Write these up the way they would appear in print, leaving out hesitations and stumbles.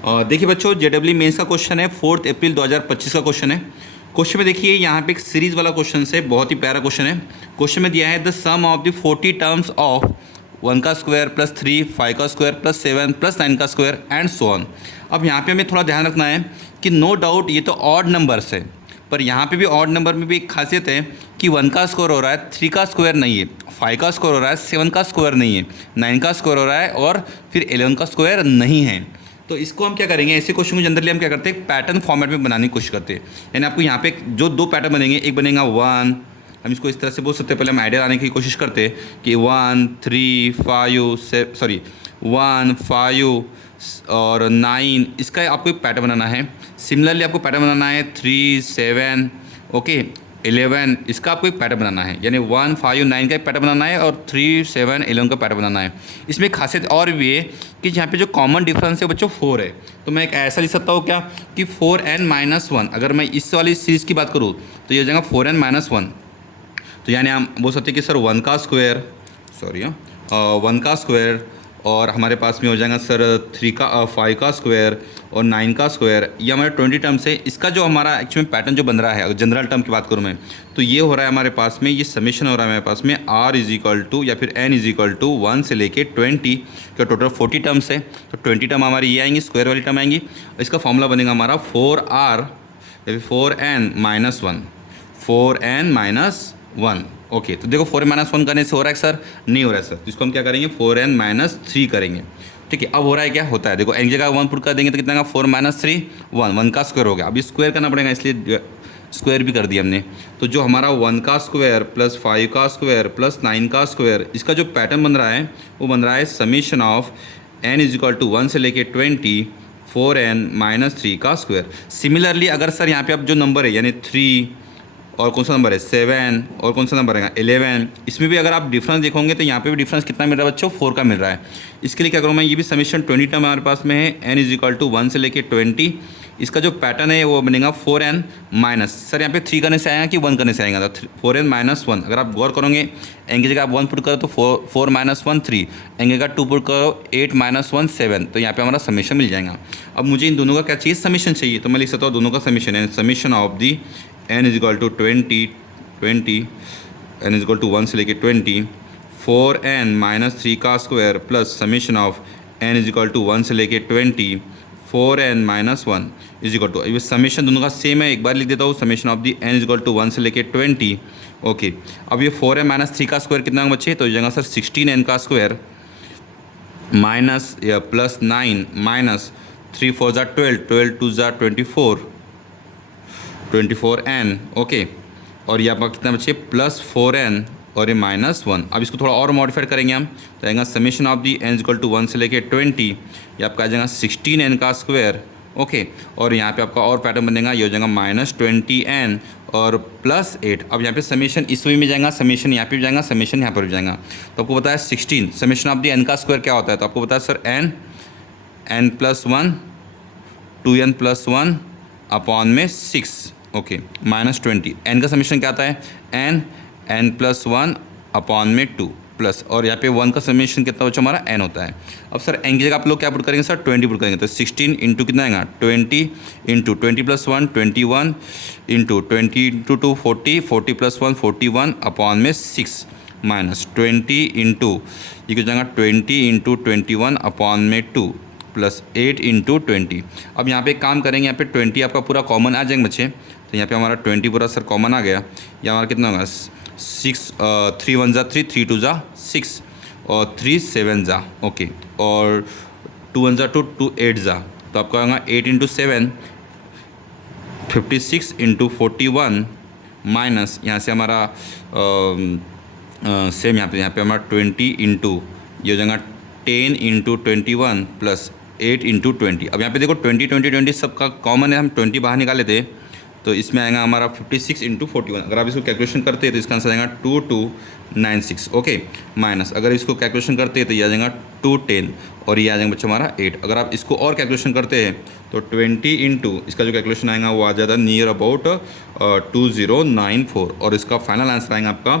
देखिए बच्चों, JW mains का क्वेश्चन है 4 अप्रैल 2025 का क्वेश्चन है। क्वेश्चन में देखिए यहाँ पे एक सीरीज वाला क्वेश्चन है, बहुत ही प्यारा क्वेश्चन है। क्वेश्चन में दिया है the sum of the 40 terms of 1 का स्क्वायर प्लस 3, 5 का स्क्वायर प्लस 7 प्लस 9 का स्क्वायर एंड सो ऑन। अब यहाँ पे हमें थोड़ा ध्यान रखना है कि नो डाउट ये तो ऑड नंबर्स है, पर यहाँ पे भी ऑड नंबर में भी एक खासियत है कि 1 का स्क्वायर हो रहा है, 3 का स्क्वायर नहीं है, 5 का स्क्वायर हो रहा है, 7 का स्क्वायर नहीं है, 9 का स्क्वायर हो रहा है और फिर 11 का स्क्वायर नहीं है। तो इसको हम क्या करेंगे, ऐसे क्वेश्चन को जनरली हम क्या करते हैं, पैटर्न फॉर्मेट में बनाने की कोशिश करते हैं। यानी आपको यहाँ पे जो दो पैटर्न बनेंगे, एक बनेगा 1, हम इसको इस तरह से बोल सकते हैं, पहले हम आइडिया लाने की कोशिश करते हैं कि 1, 3, 5 और 9, इसका आपको एक पैटर्न बनाना है। सिमिलरली आपको पैटर्न बनाना है 3, 7, ओके 11, इसका आपको एक पैटर्न बनाना है। यानी 1, 5, 9 का एक पैटर्न बनाना है और 3, 7, 11 का पैटर्न बनाना है। इसमें एक खासियत और भी है कि यहाँ पे जो कॉमन डिफरेंस है बच्चों 4 है। तो मैं एक ऐसा लिख सकता हूँ क्या कि 4n-1। अगर मैं इस वाली सीरीज़ की बात करूँ तो ये हो जाएगा 4n-1। तो यानी हम बोल सकते हैं कि सर 1 का स्क्वायर, 1 का स्क्वायर और हमारे पास में हो जाएगा सर 5 का स्क्वायर और 9 का स्क्वायर। ये हमारे 20 टर्म्स है। इसका जो हमारा एक्चुअली पैटर्न जो बन रहा है, अगर जनरल टर्म की बात करूँ मैं, तो ये हो रहा है हमारे पास में, ये समेशन हो रहा है हमारे पास में r इज इक्वल टू या फिर n इज इक्वल टू 1 से लेके 20 का टोटल 40 टर्म्स है। तो 20 टर्म हमारी ये आएंगी, स्क्वायर वाली टर्म आएंगी। इसका फॉर्मूला बनेगा हमारा 4r या फिर 4n-1, 4n-1। ओके, तो देखो 4n-1 करने से हो रहा है सर, नहीं हो रहा है सर, तो इसको हम क्या करेंगे 4n-3 करेंगे। ठीक है, अब हो रहा है क्या होता है, देखो n की जगह 1 पुट कर देंगे तो कितना का 4-3 1, 1 का स्क्वायर हो गया। अब ये स्क्वायर करना पड़ेगा, इसलिए स्क्वायर भी कर दिया हमने। तो जो हमारा 1 का स्क्वायर प्लस 5 का स्क्वायर प्लस 9 का स्क्वायर, इसका जो पैटर्न बन रहा है वो बन रहा है summation of n is equal to 1 से लेके 20 4n-3 का स्क्वायर। सिमिलरली अगर सर यहाँ पे अब जो नंबर है यानी 3 और कौन सा नंबर है 7 और कौन सा नंबर है 11, इसमें भी अगर आप डिफरेंस देखोगे तो यहाँ पे भी डिफरेंस कितना मिल रहा है बच्चों, 4 का मिल रहा है। इसके लिए क्या करूँ मैं, ये भी समीशन 20 टर्म हमारे पास में है, n इज इक्वल टू 1 से लेके 20। इसका जो पैटर्न है वो बनेगा 4n माइनस, सर यहाँ पे 3 करने से आएगा कि 1 करने से आएगा, तो 4n-1। अगर आप गौर करोगे n की जगह आप 1 पुट करो तो 4-1 3, n की जगह 2 पुट करो 8-1 7, तो यहाँ पे हमारा समीशन मिल जाएगा। अब मुझे इन दोनों का क्या चाहिए, समीशन चाहिए, तो मैं लिख सकता हूँ दोनों का समीशन है, summation of the n is equal to 20, n is equal to 1 से लेके 20, 4n-3 का square plus summation of n is equal to 1 से लेके 20, 4n-1 इज इक्वल टू, ये समीशन दोनों का सेम है, एक बार लिख देता हूँ, summation of the n is equal to 1 से लेके 20। ओके, अब ये 4n-3 का स्क्वायर कितना बच्चे, तो ये सर 16n का स्क्वायर माइनस या प्लस 9 माइनस 3 4 ज़ा 12, 12 2 ज़ा 24n। ओके, और ये आपका कितना बच्चे प्लस 4n और ये -1। अब इसको थोड़ा और मॉडिफाइड करेंगे हम, तो आएगा summation of the n equal to 1 से लेके 20, ये आपका आ जाएगा 16n का स्क्वायर। ओके, और यहाँ पे आपका और पैटर्न बनेगा, ये हो जाएगा -20n और प्लस 8। अब यहाँ पे समीशन इस वे में जाएगा, समीशन यहाँ पे भी जाएगा, समीशन यहाँ पर भी जाएगा। तो आपको बताया 16 समीशन ऑफ दी n का स्क्वायर क्या होता है, तो आपको बताया सर n+1 2n+1 अपॉन में 6। ओके, -20, n का समीशन क्या आता है n+1 अपॉन में 2 प्लस, और यहाँ पे 1 का समीशन कितना बच्चा हमारा n होता है। अब सर n की जगह आप लोग क्या पुट करेंगे सर 20 पुट करेंगे, तो 16 इंटू कितना आएगा 20 इंटू 20+1 21 इंटू 20 इंटू 2 40, 40+1 41 अपॉन में 6 माइनस 20 इंटू ये हो जाएगा 20 इंटू 21 अपॉन में 2 प्लस 8 इंटू 20। अब यहाँ पे एक काम करेंगे, यहाँ पे 20 आपका पूरा कॉमन आ जाएंगे बच्चे, तो यहाँ पे हमारा 20 पूरा सर कॉमन आ गया। ये हमारा कितना होगा 6 3 1 ज़ा 3, 3 2 ज़ा 6 और 3 7 ज़ा। ओके, और 2 1 ज़ा 2, 2 8 ज़ा, तो आपका होगा 8 इंटू 7 56 इंटू 41 माइनस यहाँ से हमारा सेम यहाँ पे हमारा 20 इंटू ये हो जाएगा 10 इंटू 21 प्लस 8 इंटू 20। अब यहाँ पे देखो 20 20 20 सबका कॉमन है, हम 20 बाहर निकाले थे, तो इसमें आएगा हमारा 56 इंटू 41। अगर आप इसको कैलकुलेशन करते हैं तो इसका आंसर आएगा 2296। ओके, माइनस अगर इसको कैलकुलेशन करते हैं तो ये आ जाएगा 210 और ये आ जाएगा बच्चा हमारा 8। अगर आप इसको और कैलकुलेशन करते हैं तो 20 इंटू इसका जो कैलकुलेशन आएगा वो आ जाता है नियर अबाउट 2094 और इसका फाइनल आंसर आएगा आपका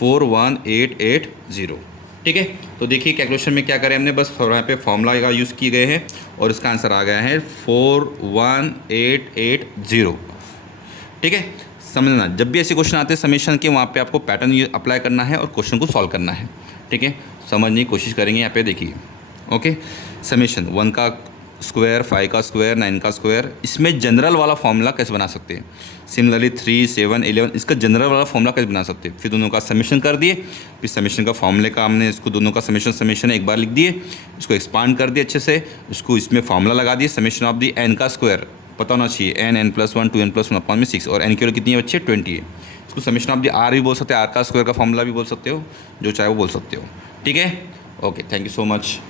41880। ठीक है। तो देखिए कैलकुलेशन में क्या करें हमने, बस थोड़ा यहाँ पे फॉर्मूला का यूज़ किए गए हैं और इसका आंसर आ गया है 41880। ठीक है। समझना, जब भी ऐसे क्वेश्चन आते हैं समेशन के, वहाँ पे आपको पैटर्न अप्लाई करना है और क्वेश्चन को सॉल्व करना है। ठीक है, समझने की कोशिश करेंगे यहाँ पे, देखिए। ओके, समेशन 1 का स्क्वायर, 5 का स्क्वायर, 9 का स्क्वायर, इसमें जनरल वाला फॉर्मूला कैसे बना सकते हैं। सिमिलरली 3, 7, 11, इसका जनरल वाला फॉर्मूला कैसे बना सकते हैं। फिर दोनों का समेशन कर दिए, फिर समेशन का फॉर्मूले का हमने इसको दोनों का समेशन एक बार लिख दिए, इसको एक्सपांड कर दिए अच्छे से, इसको इसमें फॉर्मूला लगा दिए, समेशन ऑफ दी एन का स्क्वायर पता होना चाहिए, n+1 2n+1 अपॉन में 6, और n की वैल्यू कितनी है बच्चे 20 है। इसको समेशन ऑफ दी आर भी बोल सकते हैं, आर का स्क्वायर का फॉर्मूला भी बोल सकते हो, जो चाहे वो बोल सकते हो। ठीक है, okay, thank you so much.